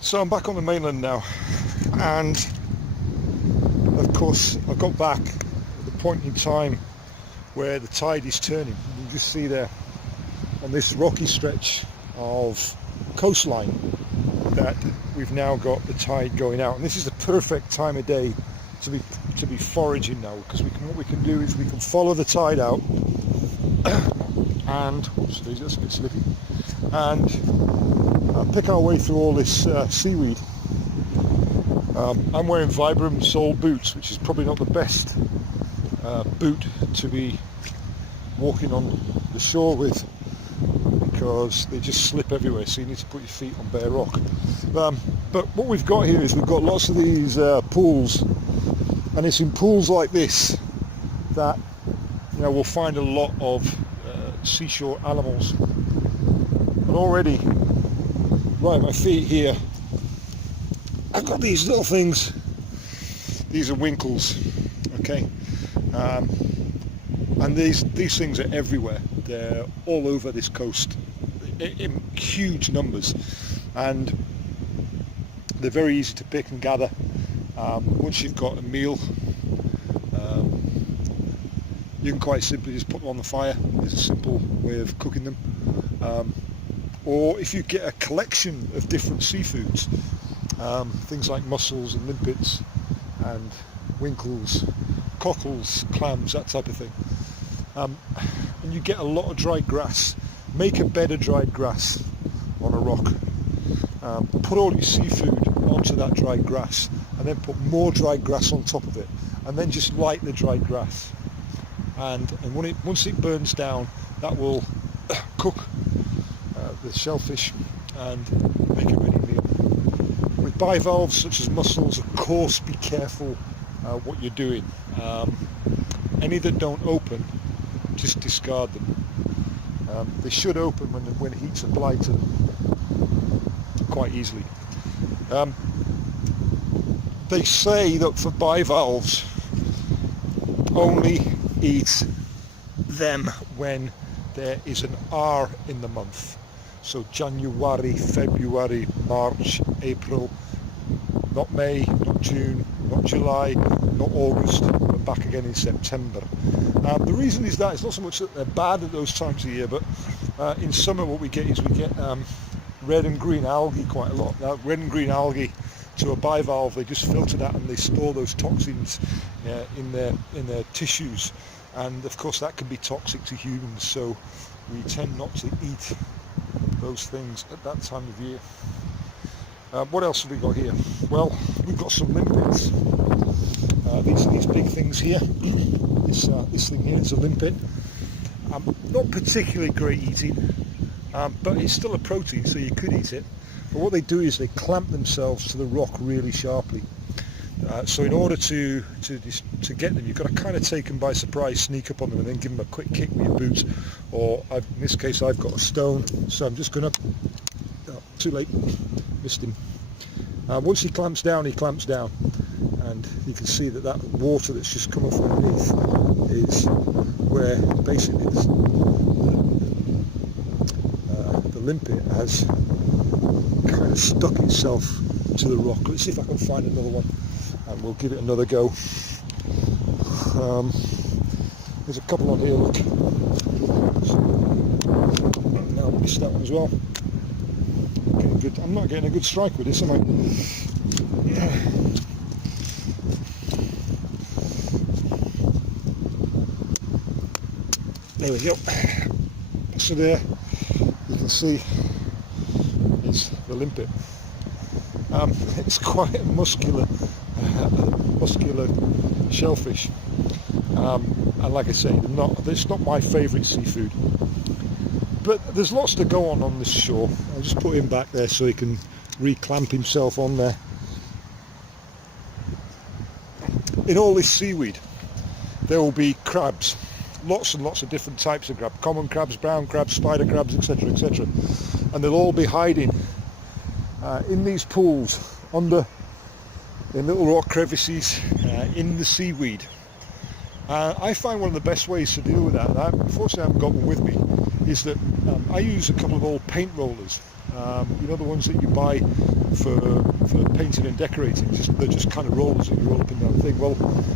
So I'm back on the mainland now, and of course I got back at the point in time where the tide is turning. You can just see there on this rocky stretch of coastline that we've now got the tide going out, and this is the perfect time of day to be foraging now, because what we can do is we can follow the tide out and oops, that's a bit slippy, and pick our way through all this seaweed. I'm wearing Vibram sole boots, which is probably not the best boot to be walking on the shore with, because they just slip everywhere, so you need to put your feet on bare rock. But what we've got here is we've got lots of these pools, and it's in pools like this that we'll find a lot of seashore animals. And already, right at my feet here, I've got these little things. These are winkles, okay, and these things are everywhere. They're all over this coast in huge numbers, and they're very easy to pick and gather. Once you've got a meal, you can quite simply just put them on the fire. It's a simple way of cooking them. Or if you get a collection of different seafoods, things like mussels and limpets and winkles, cockles, clams, that type of thing, and you get a lot of dried grass, make a bed of dried grass on a rock, put all your seafood onto that dried grass, and then put more dried grass on top of it, and then just light the dried grass, and once it burns down, that will cook the shellfish and make a ready meal. With bivalves such as mussels, of course, be careful what you're doing. Any that don't open, just discard them. They should open when heat's applied to them quite easily. They say that for bivalves, only eat them when there is an R in the month. So January, February, March, April, not May, not June, not July, not August, but back again in September. The reason is that it's not so much that they're bad at those times of year, but in summer what we get is red and green algae quite a lot. Now, red and green algae to a bivalve, they just filter that and they store those toxins in their tissues, and of course that can be toxic to humans, so we tend not to eat those things at that time of year. What else have we got here? Well, we've got some limpets. These are these big things here. This thing here is a limpet. Not particularly great eating, but it's still a protein, so you could eat it. But what they do is they clamp themselves to the rock really sharply. So in order to get them, you've got to kind of take them by surprise, sneak up on them, and then give them a quick kick with your boot. Or in this case, I've got a stone, so I'm just going to. Oh, too late, missed him. Once he clamps down, and you can see that water that's just come off underneath is where basically the limpet has kind of stuck itself to the rock. Let's see if I can find another one, and we'll give it another go. There's a couple on here, look. Now I missed that one as well. I'm not getting a good strike with this, am I? There we go. So there you can see is the limpet. It's quite a muscular shellfish, and like I say, it's not my favourite seafood. But there's lots to go on this shore. I'll just put him back there so he can reclamp himself on there. In all this seaweed, there will be crabs. Lots and lots of different types of crab. Common crabs, brown crabs, spider crabs, etc., etc. And they'll all be hiding in these pools, in little rock crevices, in the seaweed. I find one of the best ways to deal with that, and unfortunately I haven't got one with me, is that I use a couple of old paint rollers. You know, the ones that you buy for painting and decorating, they're just kind of rollers that you roll up and down the thing. Well,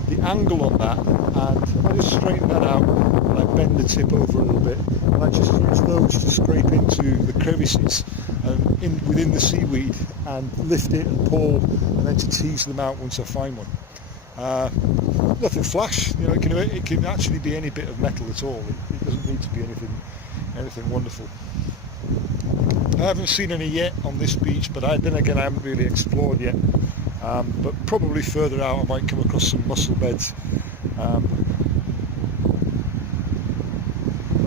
the angle on that, and I just straighten that out, and I bend the tip over a little bit, and I just use those to scrape into the crevices and within the seaweed and lift it and pull, and then to tease them out once I find one. Nothing flash, you know, it can actually be any bit of metal at all. It doesn't need to be anything wonderful. I haven't seen any yet on this beach, but then again I haven't really explored yet. But probably further out I might come across some mussel beds. And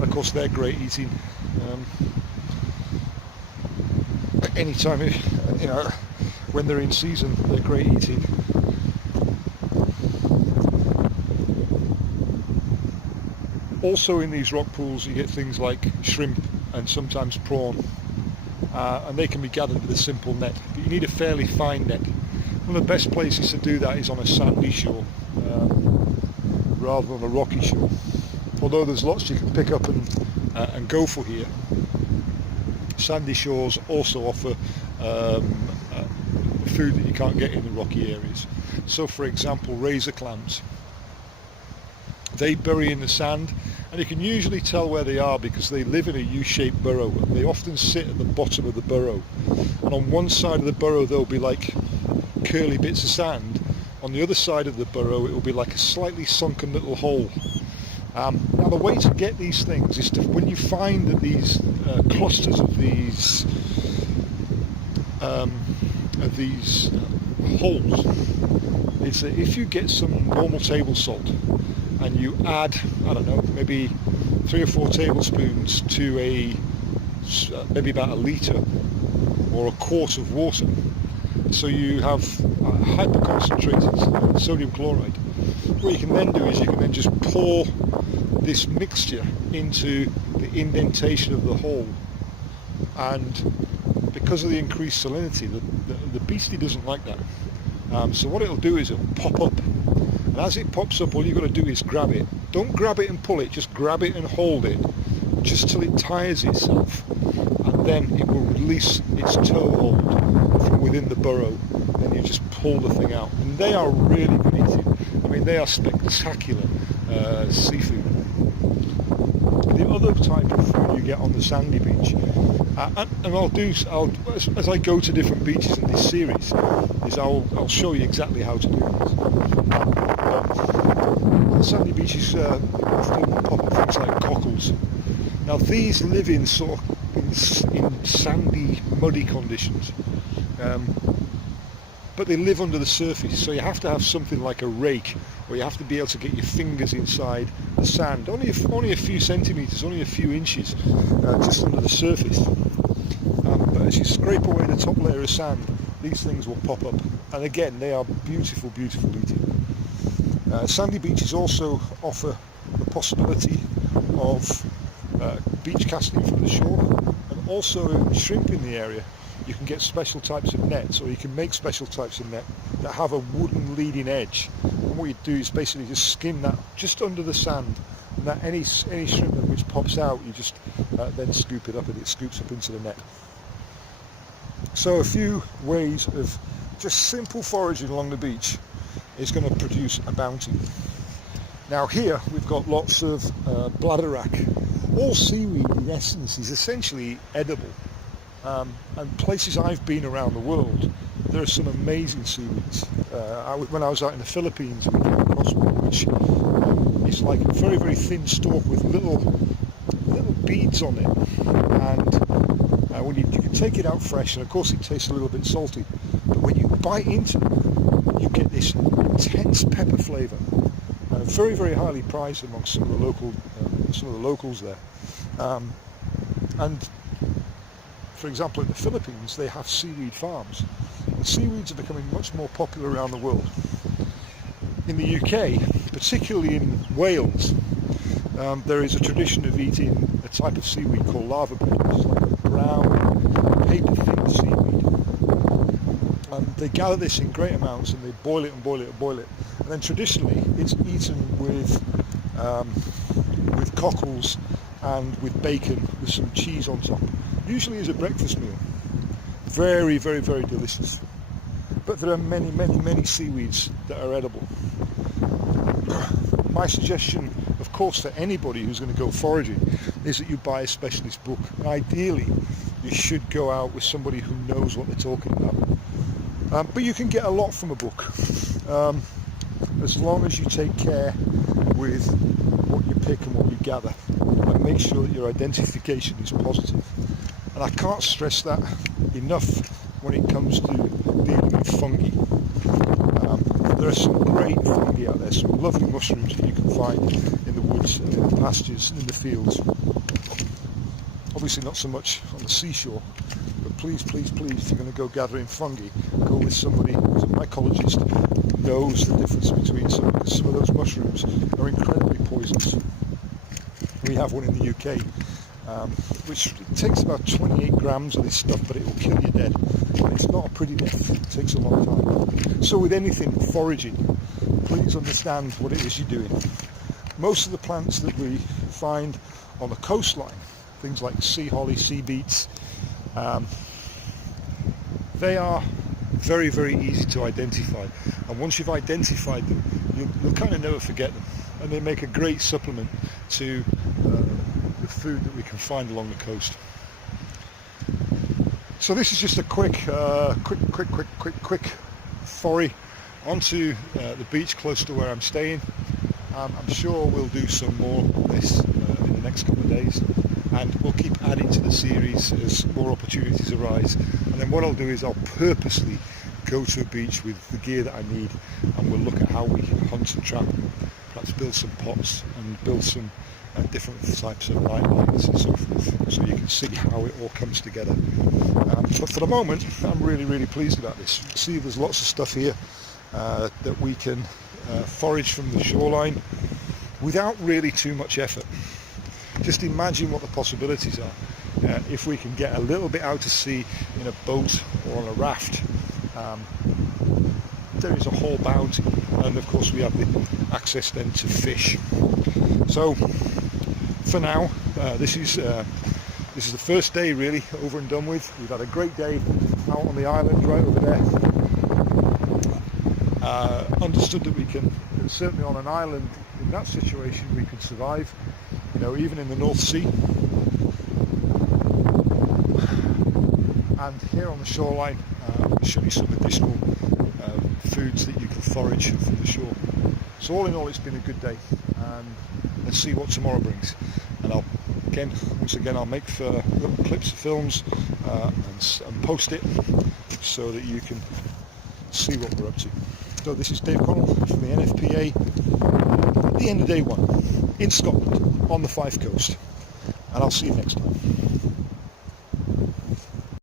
of course they're great eating. Anytime, you know, when they're in season, they're great eating. Also in these rock pools you get things like shrimp and sometimes prawn, and they can be gathered with a simple net, but you need a fairly fine net. One of the best places to do that is on a sandy shore rather than a rocky shore, although there's lots you can pick up and go for here. Sandy shores also offer food that you can't get in the rocky areas. So for example, razor clams, they bury in the sand, and you can usually tell where they are because they live in a U-shaped burrow. They often sit at the bottom of the burrow, and on one side of the burrow there'll be like curly bits of sand. On the other side of the burrow it will be like a slightly sunken little hole. Now the way to get these things is to, when you find that these clusters of these holes, is that if you get some normal table salt and you add, I don't know, maybe 3 or 4 tablespoons to maybe about a litre or a quart of water, so you have hyper-concentrated sodium chloride. What you can then do is you can then just pour this mixture into the indentation of the hole, and because of the increased salinity, the beastie doesn't like that. So what it'll do is it'll pop up, and as it pops up, all you've got to do is grab it. Don't grab it and pull it, just grab it and hold it just till it tires itself, and then it will release its toe hold from within the burrow, and you just pull the thing out. And they are really good eating. I mean, they are spectacular seafood. The other type of food you get on the sandy beach, and as I go to different beaches in this series, is I'll show you exactly how to do this. On the sandy beaches, often pop up things like cockles. Now these live in sort of in sandy, muddy conditions, but they live under the surface. So you have to have something like a rake, or you have to be able to get your fingers inside the sand, only a few centimetres, only a few inches, just under the surface. But as you scrape away the top layer of sand, these things will pop up, and again they are beautiful, beautiful eating. Sandy beaches also offer the possibility of beach casting from the shore, and also shrimp in the area. You can get special types of nets, or you can make special types of net that have a wooden leading edge, and what you do is basically just skim that just under the sand, and that any shrimp which pops out, you just then scoop it up, and it scoops up into the net. So a few ways of just simple foraging along the beach is going to produce a bounty. Now here we've got lots of bladderwrack. All seaweed in essence is essentially edible, and places I've been around the world, there are some amazing seaweeds. When I was out in the Philippines, which is like a very, very thin stalk with little beads on it, and when you can take it out fresh, and of course it tastes a little bit salty, but when you bite into it, you get this intense pepper flavour. Very, very highly prized amongst some of the locals there. And for example, in the Philippines, they have seaweed farms, and seaweeds are becoming much more popular around the world. In the UK, particularly in Wales, there is a tradition of eating a type of seaweed called lava bread, which is like a brown, paper-thin seaweed. They gather this in great amounts, and they boil it and boil it and boil it. And then traditionally, it's eaten with cockles and with bacon, with some cheese on top, usually as a breakfast meal. Very, very, very delicious. But there are many, many, many seaweeds that are edible. My suggestion, of course, for anybody who's going to go foraging is that you buy a specialist book. Ideally, you should go out with somebody who knows what they're talking about. But you can get a lot from a book, as long as you take care with what you pick and what you gather, and make sure that your identification is positive. And I can't stress that enough when it comes to dealing with fungi. There are some great fungi out there, some lovely mushrooms that you can find in the woods and in the pastures and in the fields. Obviously not so much on the seashore, but please, please, please, if you're going to go gathering fungi, go with somebody who's a mycologist, who knows the difference between some, because some of those mushrooms are incredibly poisonous. We have one in the UK, which takes about 28 grams of this stuff, but it will kill you dead. And it's not a pretty death, it takes a long time. So with anything foraging, please understand what it is you're doing. Most of the plants that we find on the coastline, things like sea holly, sea beets, they are very, very easy to identify. And once you've identified them, you'll kind of never forget them. And they make a great supplement to the food that we can find along the coast. So this is just a quick foray onto the beach close to where I'm staying. I'm sure we'll do some more of this in the next couple of days, and we'll keep adding to the series as more opportunities arise. And then what I'll do is I'll purposely go to a beach with the gear that I need, and we'll look at how we hunt and trap, and perhaps build some pots and build some different types of light lines and so forth, so you can see how it all comes together. But for the moment, I'm really, really pleased about this. See, there's lots of stuff here that we can forage from the shoreline without really too much effort. Just imagine what the possibilities are if we can get a little bit out to sea in a boat or on a raft. There is a whole bounty, and of course we have the access then to fish. So for now, this is the first day really over and done with. We've had a great day out on the island right over there. Understood that we can, certainly on an island in that situation, we could survive, you know, even in the North Sea. And here on the shoreline, I'll show you some additional foods that you can forage from the shore. So all in all, it's been a good day, and let's see what tomorrow brings. And once again, I'll make little clips, films, and post it so that you can see what we're up to. So this is Dave Connell from the NFPA at the end of day one in Scotland on the Fife Coast, and I'll see you next time.